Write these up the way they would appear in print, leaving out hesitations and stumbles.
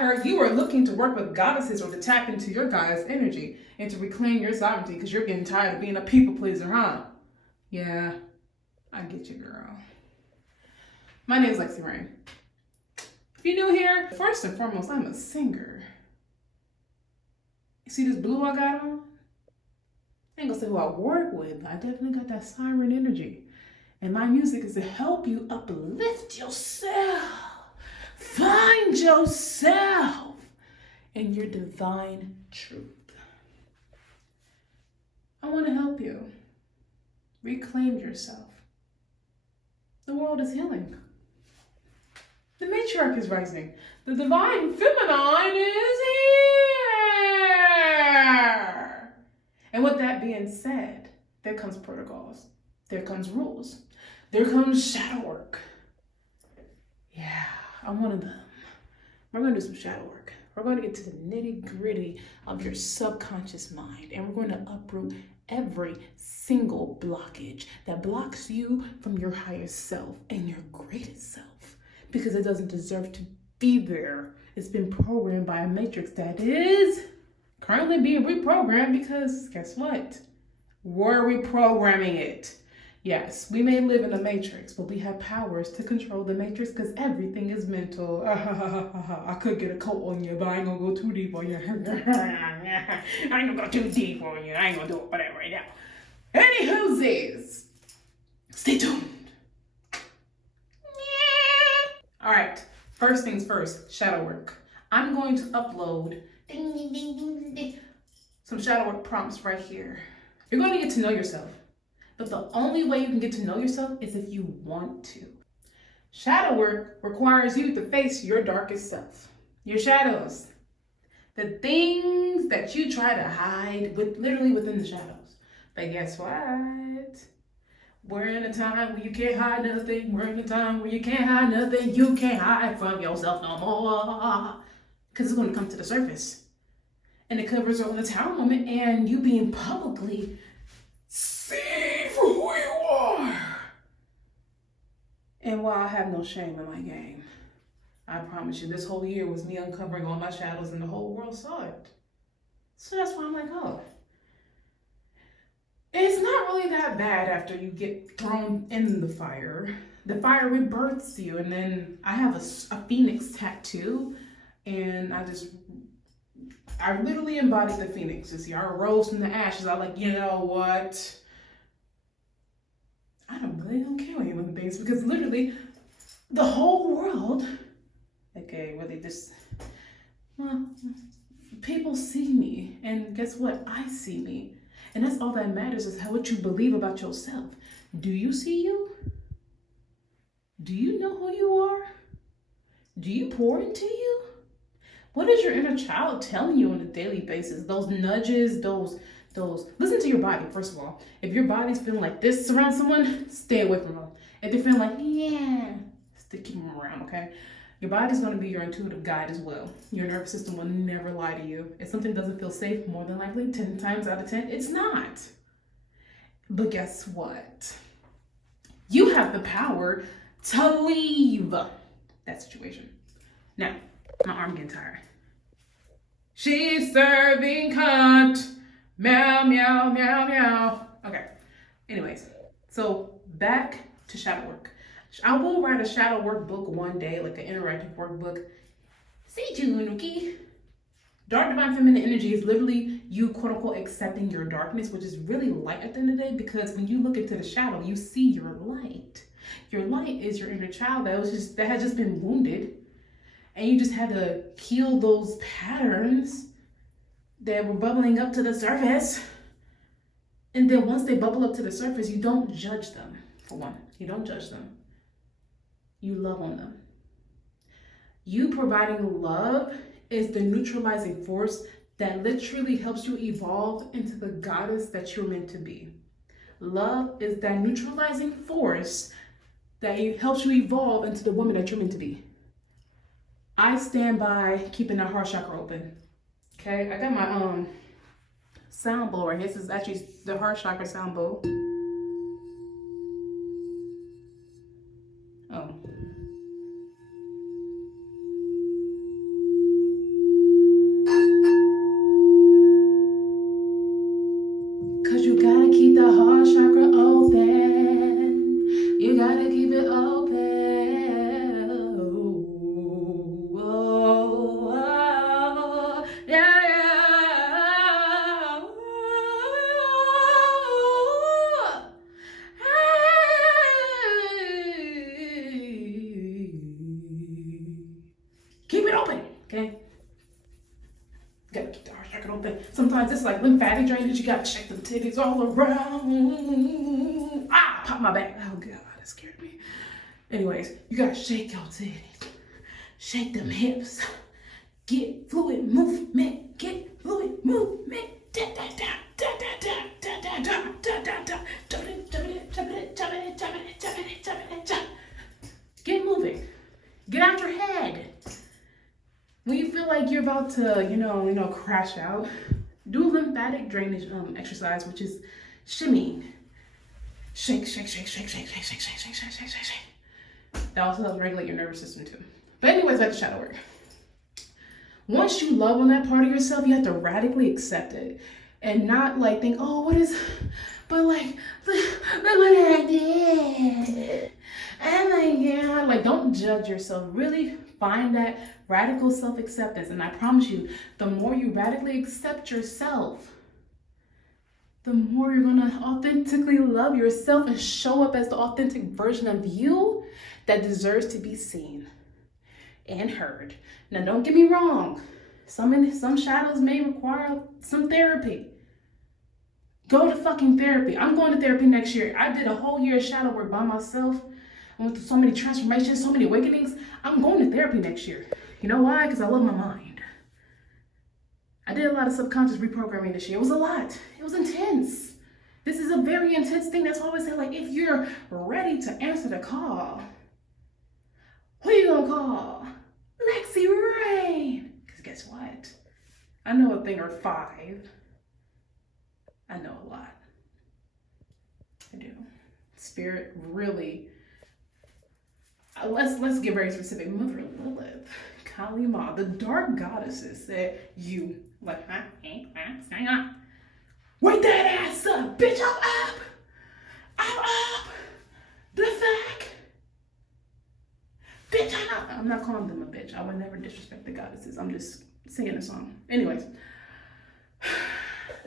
heard you are looking to work with goddesses or to tap into your goddess energy and to reclaim your sovereignty because you're getting tired of being a people pleaser, huh? Yeah, I get you, girl. My name is Lexi Rain. If you're new here, first and foremost, I'm a singer. You see this blue I got on? I ain't gonna say who I work with, but I definitely got that siren energy. And my music is to help you uplift yourself. Find yourself in your divine truth. I want to help you reclaim yourself. The world is healing. The matriarch is rising. The divine feminine is here. And with that being said, there comes protocols. There comes rules. There comes shadow work. Yeah, I'm one of them. We're going to do some shadow work. We're going to get to the nitty-gritty of your subconscious mind, and we're going to uproot every single blockage that blocks you from your higher self and your greatest self, because it doesn't deserve to be there. It's been programmed by a matrix that is currently being reprogrammed because guess what? We're reprogramming it. Yes, we may live in a matrix, but we have powers to control the matrix because everything is mental. I could get a coat on you, but I ain't gonna go too deep on you. I ain't gonna go too deep on you. I ain't gonna do it for that right now. Anywho's, stay tuned. All right, first things first, shadow work. I'm going to upload some shadow work prompts right here. You're going to get to know yourself. But the only way you can get to know yourself is if you want to. Shadow work requires you to face your darkest self, your shadows, the things that you try to hide literally within the shadows. But guess what? We're in a time where you can't hide nothing. We're in a time where you can't hide nothing. You can't hide from yourself no more. Because it's going to come to the surface. And it covers over the tower moment and you being publicly seen for who you are. And while I have no shame in my game, I promise you this whole year was me uncovering all my shadows and the whole world saw it. So that's why I'm like, oh, it's not really that bad after you get thrown in the fire. The fire rebirths you, and then I have a phoenix tattoo, and I literally embodied the phoenix this year. I arose from the ashes. I like, you know what? I really don't care what anyone thinks, because literally the whole world, okay, really just, well, people see me, and guess what? I see me. And that's all that matters, is what you believe about yourself. Do you see you? Do you know who you are? Do you pour into you? What is your inner child telling you on a daily basis? Those nudges, those, listen to your body, first of all. If your body's feeling like this around someone, stay away from them. If they're feeling like, yeah, still keep them around, okay? Your body's gonna be your intuitive guide as well. Your nervous system will never lie to you. If something doesn't feel safe, more than likely, 10 times out of 10, it's not. But guess what? You have the power to leave that situation. Now, my arm getting tired. She's serving cunt. Meow, meow, meow, meow. Okay. Anyways, so back to shadow work. I will write a shadow work book one day, like an interactive workbook. Stay tuned, okay? Dark divine feminine energy is literally you, quote unquote, accepting your darkness, which is really light at the end of the day, because when you look into the shadow, you see your light. Your light is your inner child that has just been wounded, and you just had to heal those patterns that were bubbling up to the surface. And then once they bubble up to the surface, you don't judge them. For one, you don't judge them. You love on them. You providing love is the neutralizing force that literally helps you evolve into the goddess that you're meant to be. Love is that neutralizing force that helps you evolve into the woman that you're meant to be. I stand by keeping that heart chakra open. Okay, I got my sound bowl right here. This is actually the heart chakra sound bowl. Oh. okay? You gotta keep the heart chakra open. Sometimes it's like lymphatic drainage. You gotta check the titties all around. Ah, pop my back. Oh God, that scared me. Anyways, you gotta shake your titties. Shake them hips. Get fluid movement. Get fluid movement. Da da da da da da da da da da da. Get moving. Get out your head. When you feel like you're about to, crash out, do lymphatic drainage exercise, which is shimmying. Shake, shake, shake, shake, shake, shake, shake, shake, shake, shake, shake, shake, shake. That also helps regulate your nervous system too. But anyways, that's shadow work. Once you love on that part of yourself, you have to radically accept it and not like think, oh, what is, but like, look what I did. Oh my God. Like, don't judge yourself. Really find that radical self-acceptance. And I promise you, the more you radically accept yourself, the more you're gonna authentically love yourself and show up as the authentic version of you that deserves to be seen and heard. Now, don't get me wrong. Some shadows may require some therapy. Go to fucking therapy. I'm going to therapy next year. I did a whole year of shadow work by myself. I went through so many transformations, so many awakenings. I'm going to therapy next year. You know why? Because I love my mind. I did a lot of subconscious reprogramming this year. It was a lot. It was intense. This is a very intense thing. That's why I always say, like, if you're ready to answer the call, who you gonna call? Lexi Rain. Because guess what? I know a thing or five. I know a lot. I do. Spirit really. Let's get very specific. Mother Lilith, Kali Ma, the dark goddesses said, you like, wake that ass up, bitch! I'm up. The fuck, bitch! I'm not calling them a bitch. I would never disrespect the goddesses. I'm just singing a song. Anyways.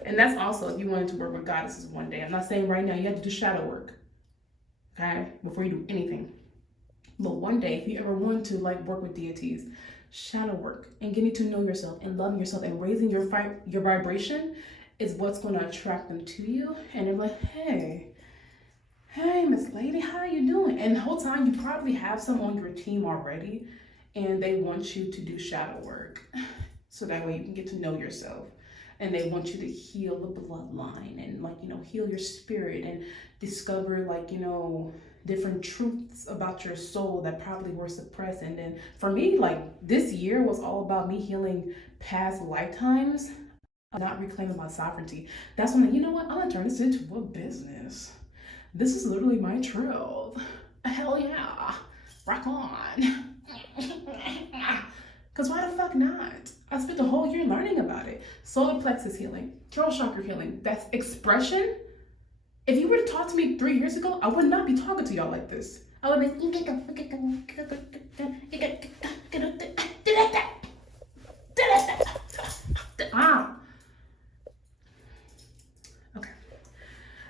And that's also if you wanted to work with goddesses one day. I'm not saying right now you have to do shadow work, okay, before you do anything. But one day, if you ever want to like work with deities, shadow work and getting to know yourself and loving yourself and raising your vibration is what's going to attract them to you. And they're like, hey, Miss Lady, how you doing? And the whole time you probably have some on your team already, and they want you to do shadow work, so that way you can get to know yourself. And they want you to heal the bloodline and heal your spirit and discover different truths about your soul that probably were suppressed. And then for me, this year was all about me healing past lifetimes, not reclaiming my sovereignty. That's when, I'm gonna turn this into a business. This is literally my truth. Hell yeah, rock on. Because why the fuck not? I spent the whole year learning about it. Solar plexus healing, throat chakra healing, that's expression. If you were to talk to me 3 years ago, I would not be talking to y'all like this. I would be okay.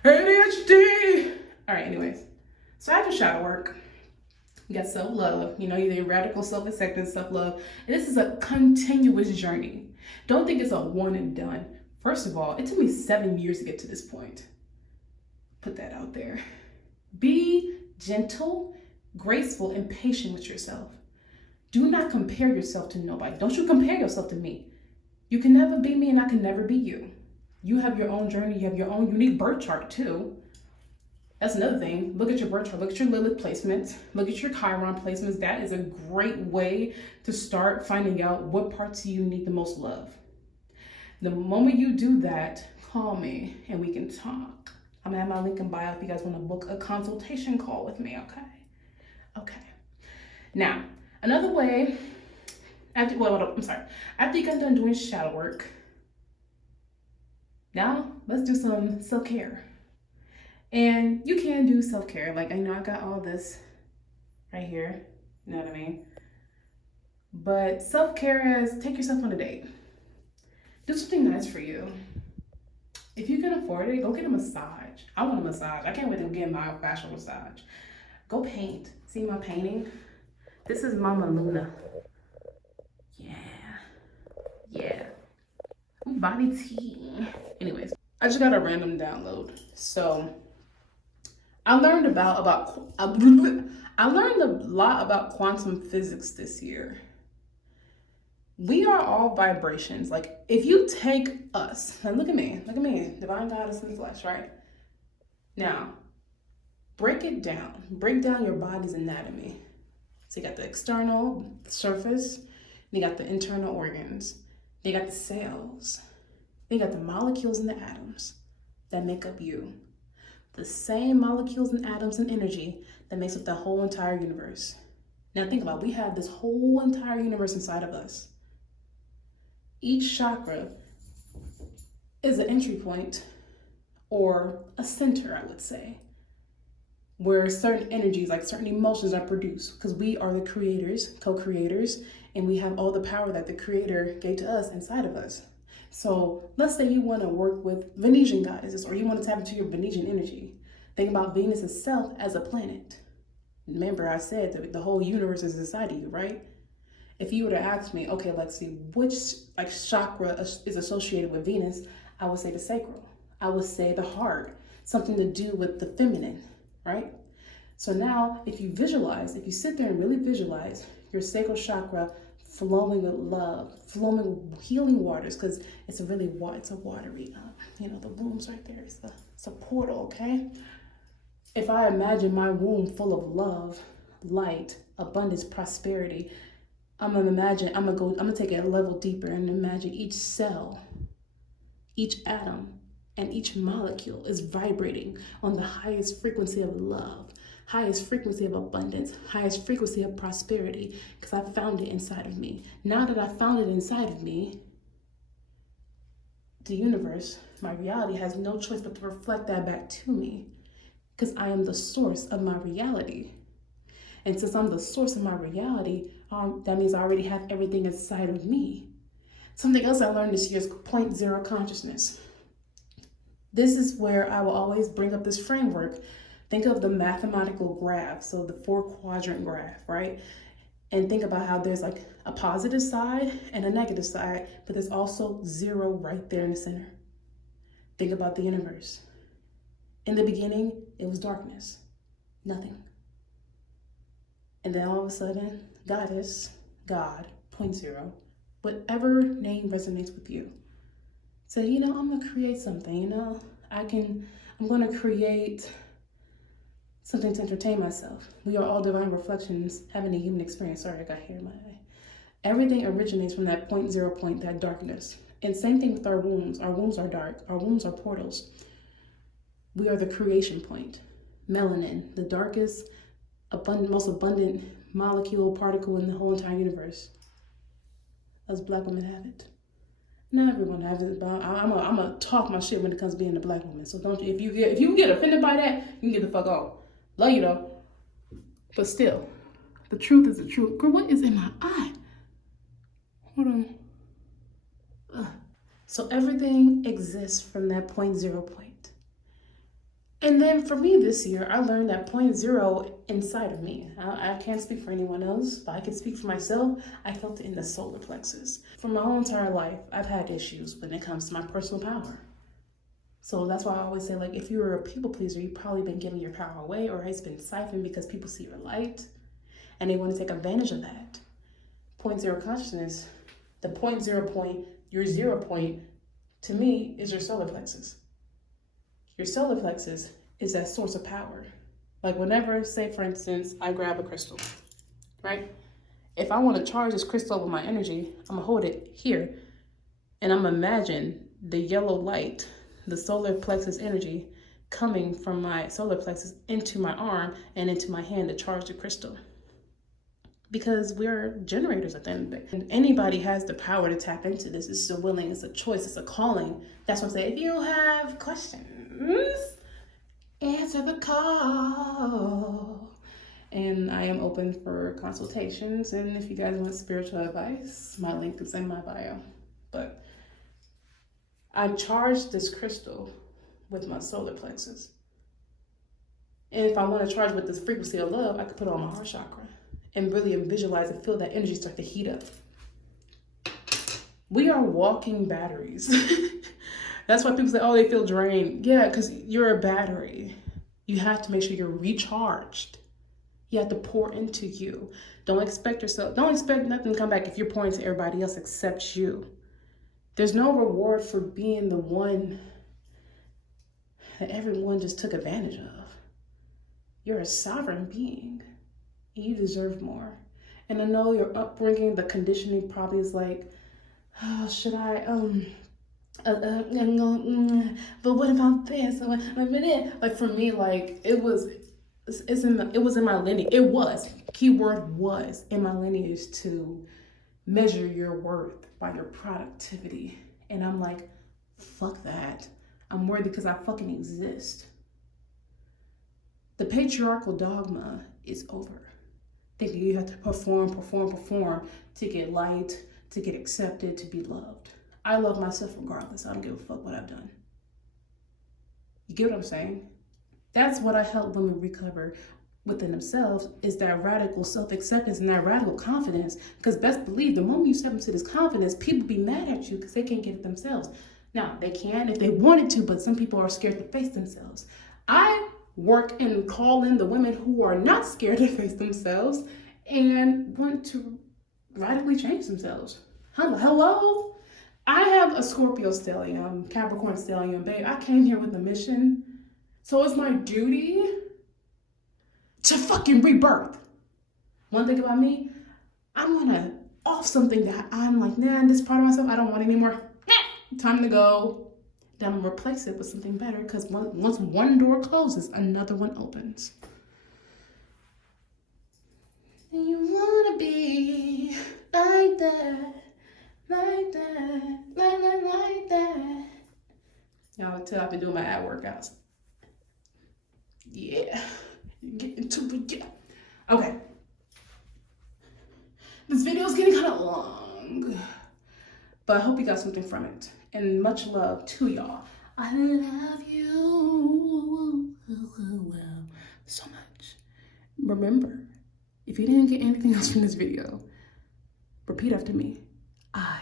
ADHD. All right, anyways. So after shadow work, you got self-love, either radical self-acceptance, self-love. And this is a continuous journey. Don't think it's a one and done. First of all, it took me 7 years to get to this point. Put that out there. Be gentle, graceful, and patient with yourself. Do not compare yourself to nobody. Don't you compare yourself to me. You can never be me and I can never be you. You have your own journey. You have your own unique birth chart too. That's another thing. Look at your birth chart. Look at your Lilith placements. Look at your Chiron placements. That is a great way to start finding out what parts of you need the most love. The moment you do that, call me and we can talk. I'm gonna have my link in bio if you guys want to book a consultation call with me, okay? Okay. Now, another way, after you got done doing shadow work, now let's do some self-care. And you can do self-care. I got all this right here, you know what I mean? But self-care is take yourself on a date. Do something nice for you. If you can afford it, go get a massage. I want a massage. I can't wait to get my facial massage. Go paint. See my painting? This is Mama Luna. Yeah. body tea. Anyways, I just got a random download. So I learned I learned a lot about quantum physics this year. We are all vibrations. Like, if you take us, and look at me, divine goddess in the flesh, right? Now, break down your body's anatomy. So you got the external surface, you got the internal organs, you got the cells, you got the molecules and the atoms that make up you. The same molecules and atoms and energy that makes up the whole entire universe. Now think about it, we have this whole entire universe inside of us. Each chakra is an entry point or a center, I would say, where certain energies, like certain emotions, are produced, because we are the creators, co-creators, and we have all the power that the creator gave to us inside of us. So let's say you want to work with Venusian goddesses, or you want to tap into your Venusian energy. Think about Venus itself as a planet. Remember, I said that the whole universe is inside of you, right? If you were to ask me, okay, Lexi, which chakra is associated with Venus, I would say the sacral. I would say the heart, something to do with the feminine, right? So now, if you sit there and really visualize your sacral chakra flowing with love, flowing with healing waters, because it's a watery, the womb's right there. It's a portal, okay? If I imagine my womb full of love, light, abundance, prosperity, I'm gonna take it a level deeper and imagine each cell, each atom, and each molecule is vibrating on the highest frequency of love, highest frequency of abundance, highest frequency of prosperity, because I found it inside of me. Now that I found it inside of me, the universe, my reality, has no choice but to reflect that back to me, because I am the source of my reality. And since I'm the source of my reality, that means I already have everything inside of me. Something else I learned this year is point zero consciousness. This is where I will always bring up this framework. Think of the mathematical graph, so the 4-quadrant graph, right? And think about how there's like a positive side and a negative side, but there's also zero right there in the center. Think about the universe. In the beginning, it was darkness, nothing. And then all of a sudden, goddess, God, point zero, whatever name resonates with you. So, I'm gonna create something, I'm gonna create something to entertain myself. We are all divine reflections having a human experience. Sorry, I got hair in my eye. Everything originates from that point zero point, that darkness. And same thing with our wombs. Our wombs are dark. Our wombs are portals. We are the creation point. Melanin, the darkest, most abundant molecule, particle in the whole entire universe. Us Black women have it. Not everyone has it, but I'm gonna talk my shit when it comes to being a Black woman. So don't you, if you get offended by that, you can get the fuck off. Love you though. But still, the truth is the truth. Girl, what is in my eye? Hold on. So everything exists from that point zero point. And then for me this year, I learned that point zero inside of me. I can't speak for anyone else, but I can speak for myself. I felt it in the solar plexus. For my whole entire life, I've had issues when it comes to my personal power. So that's why I always say, like, if you're a people pleaser, you've probably been giving your power away, or it's been siphoned because people see your light and they want to take advantage of that. Point zero consciousness, the point zero point, your 0 point, to me, is your solar plexus. Your solar plexus is that source of power. Like whenever, say for instance, I grab a crystal, right? If I want to charge this crystal with my energy, I'm gonna hold it here and I'm gonna imagine the yellow light, the solar plexus energy coming from my solar plexus into my arm and into my hand to charge the crystal. Because we're generators at the end of the day. And anybody has the power to tap into this. It's a willing, it's a choice, it's a calling. That's what I'm saying. If you have questions, answer the call. And I am open for consultations. And if you guys want spiritual advice, my link is in my bio. But I charged this crystal with my solar plexus. And if I want to charge with this frequency of love, I could put it on my heart chakra and really visualize and feel that energy start to heat up. We are walking batteries. That's why people say, oh, they feel drained. Yeah, because you're a battery. You have to make sure you're recharged. You have to pour into you. Don't expect nothing to come back if you're pouring to everybody else except you. There's no reward for being the one that everyone just took advantage of. You're a sovereign being. And you deserve more. And I know your upbringing, the conditioning probably is like, oh, should I, but what about this? Like for me, like it was in my lineage. It was, keyword was, in my lineage to measure your worth by your productivity. And I'm like, fuck that. I'm worthy because I fucking exist. The patriarchal dogma is over. Thinking you have to perform to get liked, to get accepted, to be loved. I love myself regardless. I don't give a fuck what I've done. You get what I'm saying? That's what I help women recover within themselves, is that radical self-acceptance and that radical confidence. Because best believe, the moment you step into this confidence, people be mad at you because they can't get it themselves. Now, they can if they wanted to, but some people are scared to face themselves. I work and call in the women who are not scared to face themselves and want to radically change themselves. Hello? I have a Scorpio stellium, Capricorn stellium, babe. I came here with a mission. So it's my duty to fucking rebirth. One thing about me, I'm gonna off something that I'm like, nah, this part of myself, I don't want anymore. Time to go. Then I'm gonna replace it with something better, because once one door closes, another one opens. And you wanna be like that, like that, like that. Y'all can tell I've been doing my ab workouts. Yeah. Getting to the, yeah. Okay. This video is getting kind of long, but I hope you got something from it. And much love to y'all. I love you so much. Remember, if you didn't get anything else from this video, repeat after me. I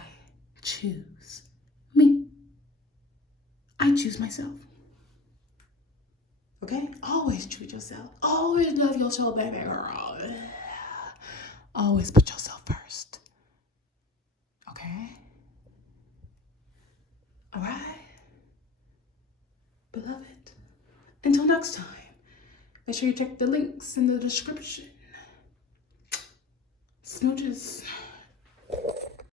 choose me. I choose myself. Okay? Always choose yourself. Always love yourself, baby girl. Always put yourself first. Okay? All right? Beloved, until next time, make sure you check the links in the description. Smooches.